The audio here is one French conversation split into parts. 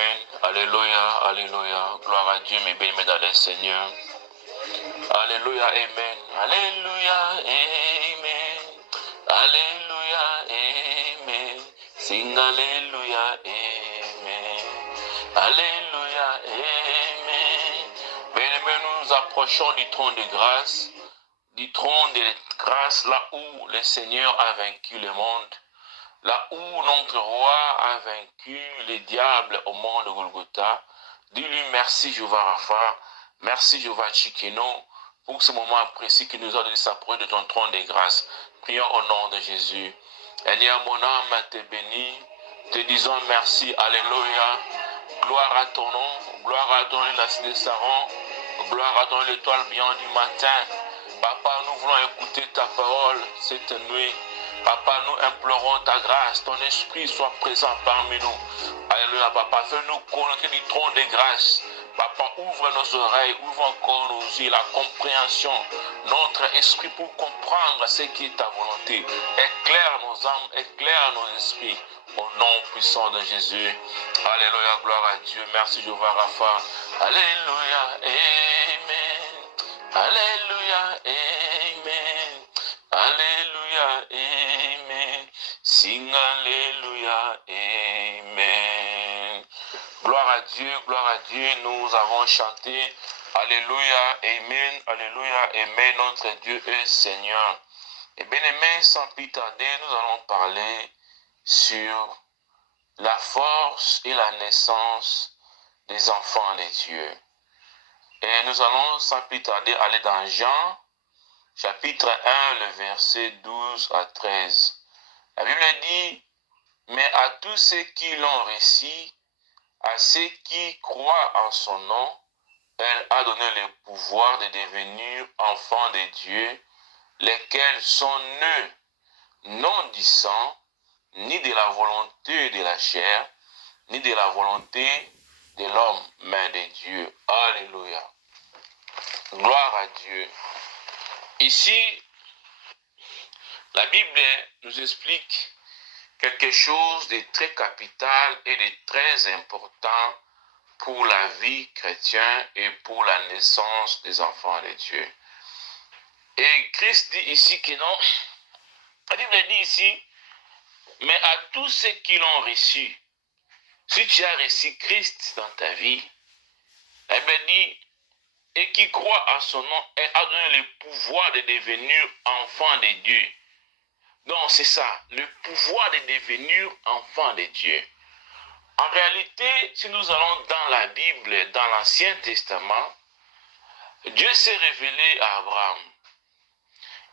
Amen. Alléluia, Alléluia. Gloire à Dieu, mes bien-aimés dans le Seigneur. Alléluia, Amen. Alléluia, Amen. Alléluia, Amen. Sing Alléluia, Amen. Alléluia, Amen. Bien-aimés, nous nous approchons du trône de grâce. Du trône de grâce, là où le Seigneur a vaincu le monde. Là où notre roi a vaincu les diables au mont de Golgotha. Dis-lui merci Jéhovah Rapha, merci Jéhovah Tchikeno, pour ce moment précis qui nous a donné s'approcher de ton trône de grâce. Prions au nom de Jésus. Seigneur, mon âme te bénit, te disons merci, alléluia. Gloire à ton nom, gloire à ton nom de Saron, gloire à ton l'étoile brillante du matin. Papa, nous voulons écouter ta parole cette nuit. Papa, nous implorons ta grâce, ton esprit soit présent parmi nous. Alléluia, Papa, fais-nous connaître du trône de grâce. Papa, ouvre nos oreilles, ouvre encore nos yeux, la compréhension, notre esprit pour comprendre ce qui est ta volonté. Éclaire nos âmes, éclaire nos esprits. Au nom puissant de Jésus. Alléluia, gloire à Dieu. Merci Jéhovah Rapha. Alléluia, Amen. Alléluia, Amen. Alléluia, Amen. Sing Alléluia, Amen. Gloire à Dieu, nous avons chanté Alléluia, Amen, Alléluia, Amen, notre Dieu est Seigneur. Et bien aimé, sans plus tarder, nous allons parler sur la force et la naissance des enfants de Dieu. Et nous allons sans plus tarder aller dans Jean, chapitre 1, le verset 12 à 13. La Bible dit, mais à tous ceux qui l'ont reçu, à ceux qui croient en son nom, elle a donné le pouvoir de devenir enfants de Dieu, lesquels sont nés non du sang, ni de la volonté de la chair, ni de la volonté de l'homme, mais de Dieu. Alléluia. Gloire à Dieu. Ici, la Bible nous explique quelque chose de très capital et de très important pour la vie chrétienne et pour la naissance des enfants de Dieu. Et Christ dit ici que non, la Bible dit ici, mais à tous ceux qui l'ont reçu, si tu as reçu Christ dans ta vie, la Bible dit, et qui croit en son nom, elle a donné le pouvoir de devenir enfant de Dieu. Donc c'est ça, le pouvoir de devenir enfant de Dieu. En réalité, si nous allons dans la Bible, dans l'Ancien Testament, Dieu s'est révélé à Abraham.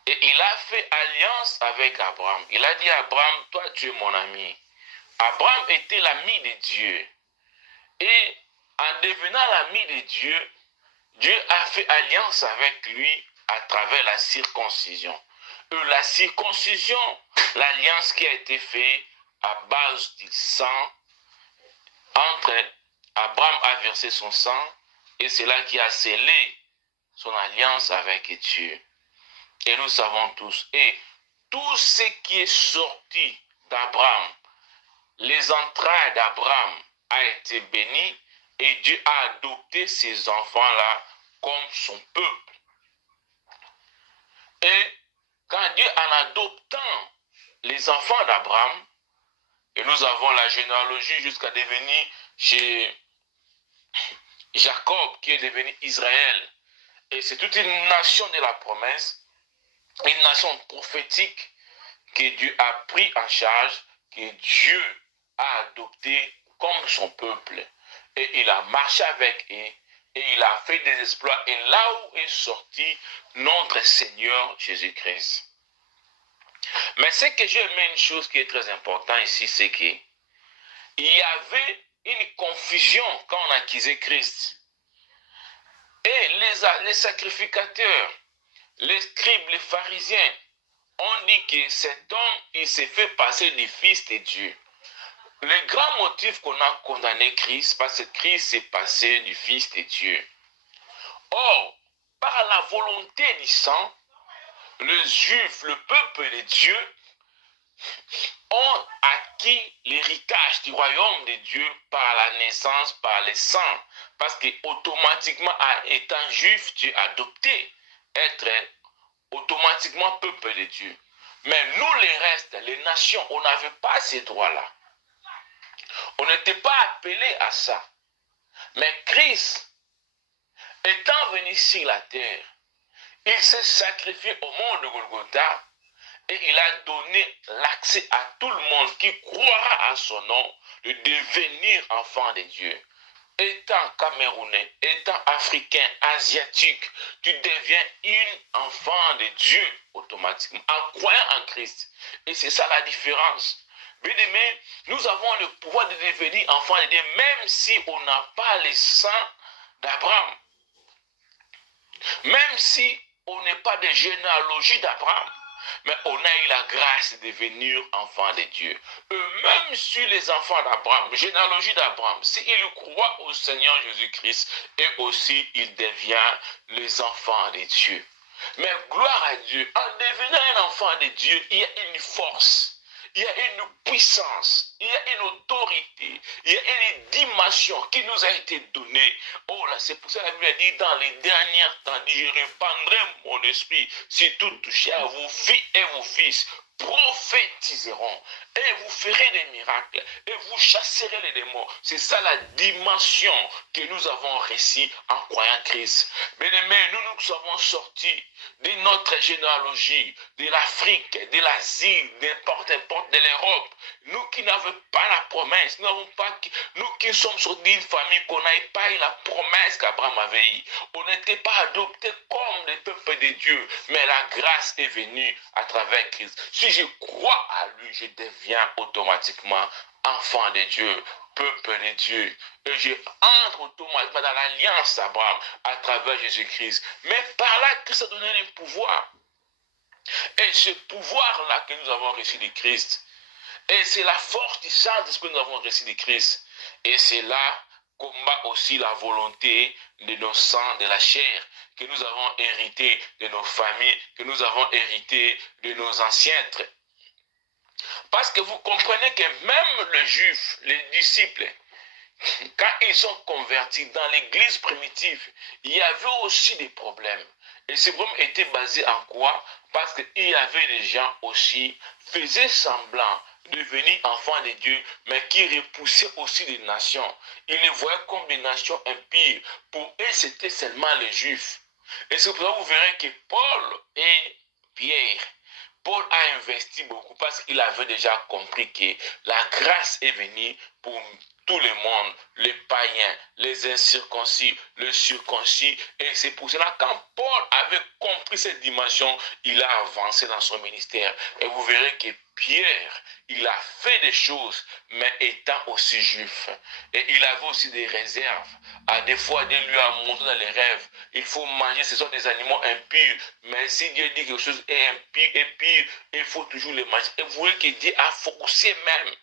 Et il a fait alliance avec Abraham. Il a dit à Abraham, toi tu es mon ami. Abraham était l'ami de Dieu. Et en devenant l'ami de Dieu, Dieu a fait alliance avec lui à travers la circoncision. La circoncision, l'alliance qui a été faite à base du sang, entre Abraham a versé son sang, et c'est là qui a scellé son alliance avec Dieu. Et nous savons tous, et tout ce qui est sorti d'Abraham, les entrailles d'Abraham a été béni, et Dieu a adopté ces enfants-là comme son peuple. Et quand Dieu, en adoptant les enfants d'Abraham, et nous avons la généalogie jusqu'à devenir chez Jacob, qui est devenu Israël, et c'est toute une nation de la promesse, une nation prophétique que Dieu a pris en charge, que Dieu a adopté comme son peuple. Et il a marché avec eux, et il a fait des exploits. Et là où est sorti notre Seigneur Jésus-Christ. Mais ce que j'ai aimé, une chose qui est très importante ici, c'est qu'il y avait une confusion quand on acquisait Christ. Et les sacrificateurs, les scribes, les pharisiens, ont dit que cet homme, il s'est fait passer du Fils de Dieu. Le grand motif qu'on a condamné Christ, parce que Christ s'est passé du Fils de Dieu. Or, par la volonté du sang, les Juifs, le peuple de Dieu, ont acquis l'héritage du royaume de Dieu par la naissance, par les sangs. Parce qu'automatiquement, étant juif, tu as adopté être automatiquement peuple de Dieu. Mais nous, les restes, les nations, on n'avait pas ces droits-là. On n'était pas appelés à ça. Mais Christ, étant venu sur la terre, il s'est sacrifié au mont de Golgotha et il a donné l'accès à tout le monde qui croira à son nom de devenir enfant de Dieu. Étant camerounais, étant africain, asiatique, tu deviens une enfant de Dieu automatiquement en croyant en Christ. Et c'est ça la différence. Bien-aimés, nous avons le pouvoir de devenir enfant de Dieu même si on n'a pas le sang d'Abraham. Même si on n'est pas de généalogie d'Abraham. Mais on a eu la grâce de devenir enfants de Dieu. Même sur les enfants d'Abraham, généalogie d'Abraham, s'ils croient au Seigneur Jésus-Christ, et aussi ils deviennent les enfants de Dieu. Mais gloire à Dieu, en devenant un enfant de Dieu, il y a une force. Il y a une puissance, il y a une autorité, il y a une dimension qui nous a été donnée. Oh là, c'est pour ça que la Bible a dit dans les derniers temps, je répandrai mon esprit si tout touché à vos filles et vos fils prophétiseront et vous ferez des miracles et vous chasserez les démons. C'est ça la dimension que nous avons réussi en croyant Christ. Bien-aimés, nous sommes sortis de notre généalogie, de l'Afrique, de l'Asie, n'importe de l'Europe. Nous qui n'avons pas la promesse, nous qui sommes sortis d'une famille qu'on n'a pas eu la promesse qu'Abraham avait eue. On n'était pas adoptés comme des peuples de Dieu, mais la grâce est venue à travers Christ. Si je crois à lui, je deviens automatiquement enfant de Dieu, peuple de Dieu. Et je entre automatiquement dans l'alliance d'Abraham à travers Jésus-Christ. Mais par là, Christ a donné un pouvoir. Et ce pouvoir-là que nous avons reçu de Christ, et c'est la force du Saint-Esprit que nous avons reçu de Christ. Et c'est là combat aussi la volonté de nos sangs, de la chair, que nous avons hérité de nos familles, que nous avons hérité de nos ancêtres. Parce que vous comprenez que même les Juifs, les disciples, quand ils sont convertis dans l'église primitive, il y avait aussi des problèmes. Et ces problèmes étaient basés en quoi? Parce qu'il y avait des gens aussi qui faisaient semblant de devenir enfants de Dieu, mais qui repoussaient aussi des nations. Ils les voyaient comme des nations impures. Pour eux, c'était seulement les Juifs. Et c'est pour ça que vous verrez que Paul et Pierre, Paul a investi beaucoup parce qu'il avait déjà compris que la grâce est venue pour tout le monde, les païens, les incirconcis, les circoncis. Et c'est pour cela que quand Paul avait compris cette dimension, il a avancé dans son ministère. Et vous verrez que Pierre, il a fait des choses, mais étant aussi juif. Et il avait aussi des réserves. À des fois, Dieu lui a montré dans les rêves, il faut manger, ce sont des animaux impurs. Mais si Dieu dit que quelque chose est impur, il faut toujours les manger. Et vous voyez que Dieu a forcé même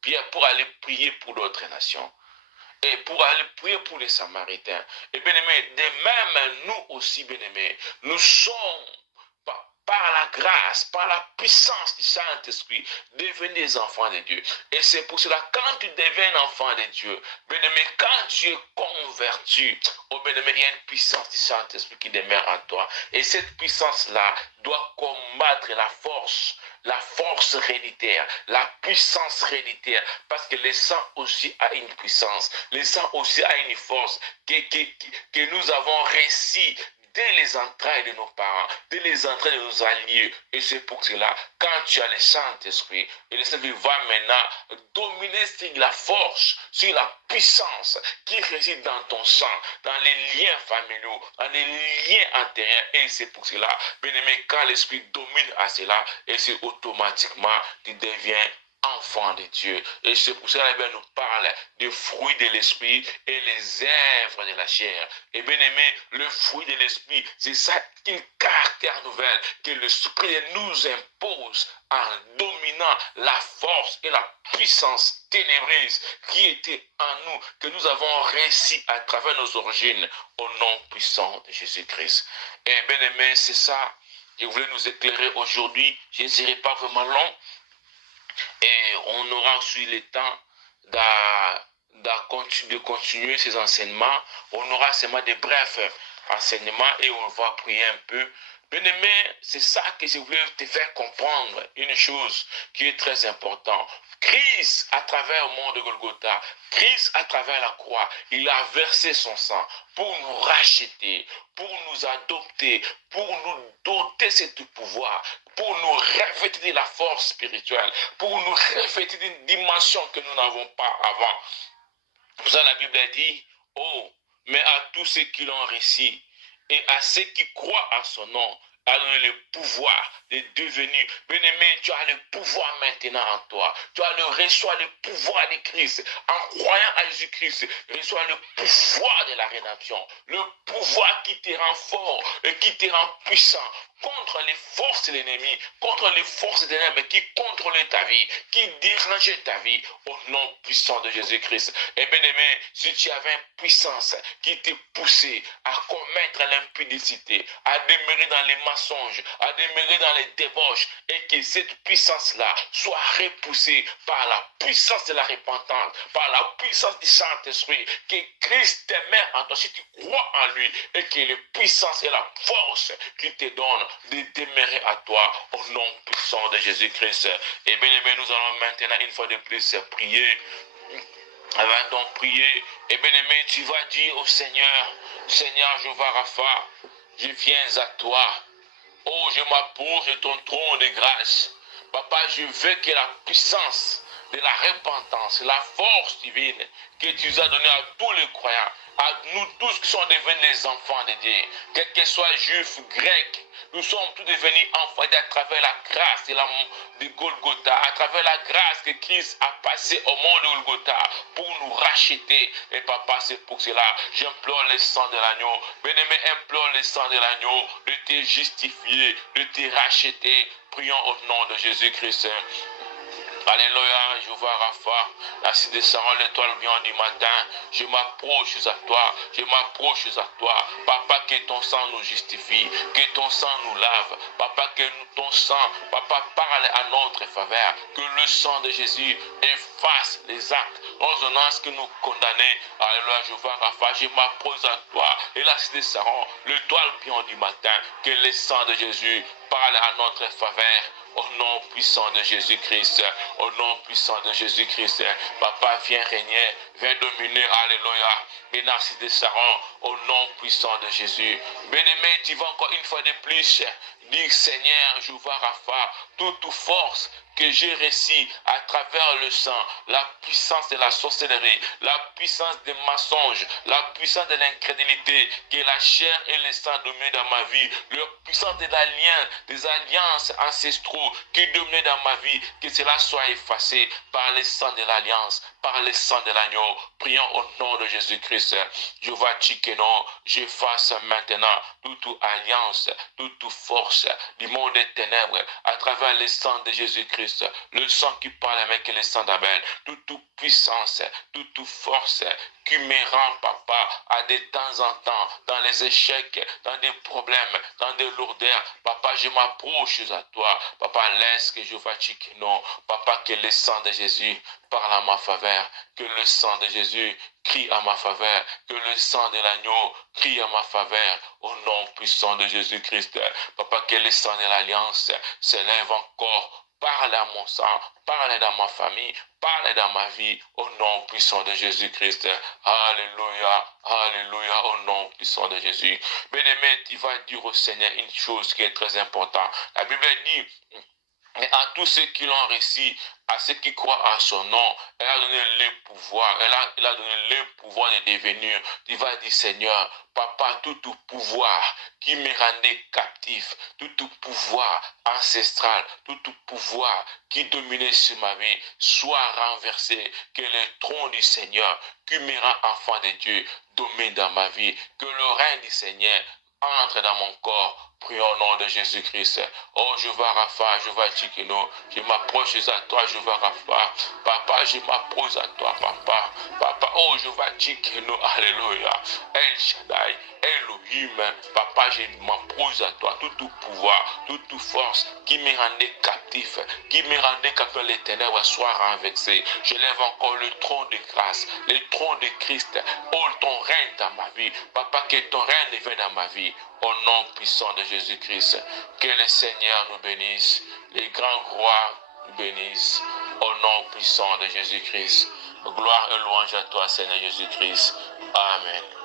Pierre pour aller prier pour d'autres nations. Et pour aller prier pour les Samaritains. Et bien aimés, de même nous aussi, bien aimés, nous sommes par la grâce, par la puissance du Saint-Esprit, devenir des enfants de Dieu. Et c'est pour cela, quand tu deviens un enfant de Dieu, bien-aimé, quand tu es converti, oh bien-aimé, il y a une puissance du Saint-Esprit qui demeure en toi. Et cette puissance-là doit combattre la force héréditaire, la puissance héréditaire, parce que le sang aussi a une puissance, le sang aussi a une force que nous avons réussi dès les entrailles de nos parents, dès les entrailles de nos alliés. Et c'est pour cela, quand tu as le Saint-Esprit, et le Saint-Esprit va maintenant dominer sur la force, sur la puissance qui réside dans ton sang, dans les liens familiaux, dans les liens antérieurs. Et c'est pour cela, bien aimé, quand l'Esprit domine à cela, et c'est automatiquement, tu deviens enfant de Dieu. Et c'est pour cela que la Bible nous parle des fruits de l'esprit et les œuvres de la chair. Et bien aimé, le fruit de l'esprit, c'est ça, une caractère nouvelle que l'esprit nous impose en dominant la force et la puissance ténébreuse qui était en nous, que nous avons réussi à travers nos origines au nom puissant de Jésus-Christ. Et bien aimé, c'est ça. Je voulais nous éclairer aujourd'hui. Je ne serai pas vraiment long. Et on aura aussi le temps de continuer ces enseignements. On aura seulement des brefs enseignements et on va prier un peu. Bien-aimé, c'est ça que je voulais te faire comprendre, une chose qui est très importante. Christ, à travers le monde de Golgotha, Christ, à travers la croix, il a versé son sang pour nous racheter, pour nous adopter, pour nous doter de ce pouvoir, pour nous revêtir de la force spirituelle, pour nous revêtir d'une dimension que nous n'avons pas avant. Pour ça, la Bible dit, oh, mais à tous ceux qui l'ont réussi et à ceux qui croient à son nom, a donné le pouvoir de devenir. Bien-aimé, tu as le pouvoir maintenant en toi. Tu as reçois le pouvoir de Christ. En croyant à Jésus-Christ, reçois le pouvoir de la rédemption. Le pouvoir qui te rend fort et qui te rend puissant contre les forces de l'ennemi, contre les forces des ténèbres qui contrôlaient ta vie, qui dérangeaient ta vie, au nom puissant de Jésus-Christ. Et bien aimé, si tu avais une puissance qui te poussait à commettre l'impudicité, à demeurer dans les mensonges, à demeurer dans les débauches, et que cette puissance-là soit repoussée par la puissance de la repentance, par la puissance du Saint-Esprit, que Christ te met en toi, si tu crois en lui, et que la puissance et la force qu'il te donne de demeurer à toi, au nom puissant de Jésus-Christ. Et bien aimé, nous allons maintenant une fois de plus prier. Avant d'en prier, et bien aimé, tu vas dire au Seigneur, Seigneur Jéhovah Rapha, je viens à toi. Oh, je m'approche de ton trône de grâce. Papa, je veux que la puissance de la repentance, la force divine que tu nous as donnée à tous les croyants, à nous tous qui sommes devenus les enfants de Dieu, quels que soient juifs, grecs, nous sommes tous devenus enfants à travers la grâce de Golgotha, à travers la grâce que Christ a passée au monde de Golgotha pour nous racheter. Et papa, c'est pour cela, j'implore le sang de l'agneau. Bien-aimé, implore le sang de l'agneau de te justifier, de te racheter. Prions au nom de Jésus-Christ. Alléluia, je vois Rapha, ainsi descendant l'étoile bien du matin, je m'approche à toi, je m'approche à toi. Papa, que ton sang nous justifie, que ton sang nous lave. Papa, que ton sang, papa, parle à notre faveur, que le sang de Jésus efface les actes, ordonnances que nous condamnons. Alléluia, je vois Rapha, je m'approche à toi, et là, c'est descendant l'étoile bien du matin, que le sang de Jésus parle à notre faveur. Au nom puissant de Jésus-Christ, au nom puissant de Jésus-Christ, papa, viens régner, viens dominer, alléluia. Bénarcis de Saron, au nom puissant de Jésus. Bien-aimé, tu vas encore une fois de plus dire, Seigneur, je vois Rapha, toute force que j'ai réussi à travers le sang, la puissance de la sorcellerie, la puissance des mensonges, la puissance de l'incrédulité, que la chair et le sang dominent dans ma vie, la puissance de l'alliance, des alliances ancestraux qui dominaient dans ma vie, que cela soit effacé par le sang de l'alliance, par le sang de l'agneau. Prions au nom de Jésus-Christ. Je vois Tchikeno, j'efface maintenant toute alliance, toute force du monde des ténèbres à travers le sang de Jésus-Christ, le sang qui parle avec le sang d'Abel, toute puissance, toute force qui me rend, papa, à de temps en temps, dans les échecs, dans des problèmes, dans des lourdeurs. Papa, je m'approche à toi. Papa, laisse que je vois Tchikeno. Papa, que le sang de Jésus parle à ma faveur, que le sang de Jésus crie à ma faveur, que le sang de l'agneau crie à ma faveur, au nom puissant de Jésus-Christ. Papa, que le sang de l'alliance s'élève encore. Parle à mon sang, parle dans ma famille, parle dans ma vie, au nom puissant de Jésus-Christ. Alléluia, alléluia, au nom puissant de Jésus. Bien-aimé, tu vas dire au Seigneur une chose qui est très importante. La Bible dit, mais à tous ceux qui l'ont réussi, à ceux qui croient à son nom, elle a donné le pouvoir, elle a donné le pouvoir de devenir. Tu vas dire, Seigneur, papa, tout pouvoir qui me rendait captif, tout pouvoir ancestral, tout pouvoir qui dominait sur ma vie, soit renversé, que le trône du Seigneur, qui me rend enfant de Dieu, domine dans ma vie, que le règne du Seigneur entre dans mon corps, Prions au nom de Jésus-Christ. Oh, je vais Rapha, je vais Tchikeno. Je m'approche à toi, je vais Rapha. Papa, je m'approche à toi, papa. Papa, oh, je vais Tchikeno. Alléluia. El Shaddai, Elohim. Papa, je m'approche à toi. Tout pouvoir, toute force qui me rendait captif, qui me rendait captif les ténèbres soit renversé. Je lève encore le trône de grâce, le trône de Christ. Oh, ton règne dans ma vie. Papa, que ton règne vienne dans ma vie. Au nom puissant de Jésus-Christ, que le Seigneur nous bénisse, les grands rois nous bénissent, au nom puissant de Jésus-Christ. Gloire et louange à toi, Seigneur Jésus-Christ. Amen.